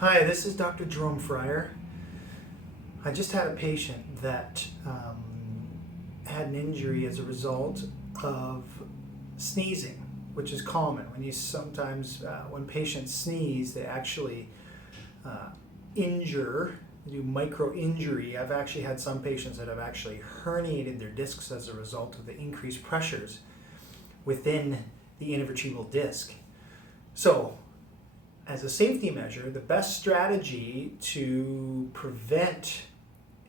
Hi, this is Dr. Jerome Fryer. I just had a patient that had an injury as a result of sneezing, which is common. When patients sneeze, they actually do micro injury. I've actually had some patients that have actually herniated their discs as a result of the increased pressures within the intervertebral disc. So, as a safety measure, the best strategy to prevent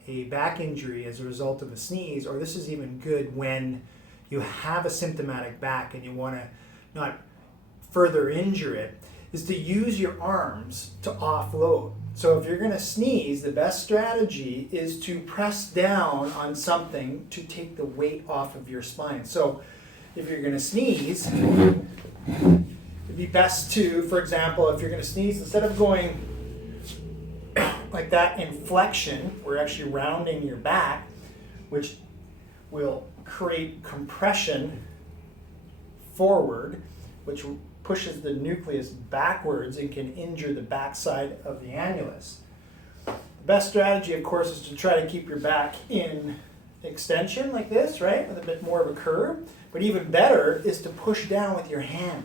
a back injury as a result of a sneeze, or this is even good when you have a symptomatic back and you want to not further injure it, is to use your arms to offload. So if you're going to sneeze, the best strategy is to press down on something to take the weight off of your spine. So if you're going to sneeze, it'd be best to, for example, if you're going to sneeze, instead of going like that in flexion, we're actually rounding your back, which will create compression forward, which pushes the nucleus backwards and can injure the backside of the annulus. The best strategy, of course, is to try to keep your back in extension like this, right, with a bit more of a curve. But even better is to push down with your hand.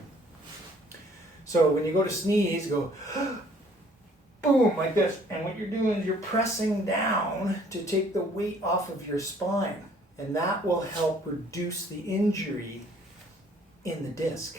So when you go to sneeze, go boom, like this. And what you're doing is you're pressing down to take the weight off of your spine. And that will help reduce the injury in the disc.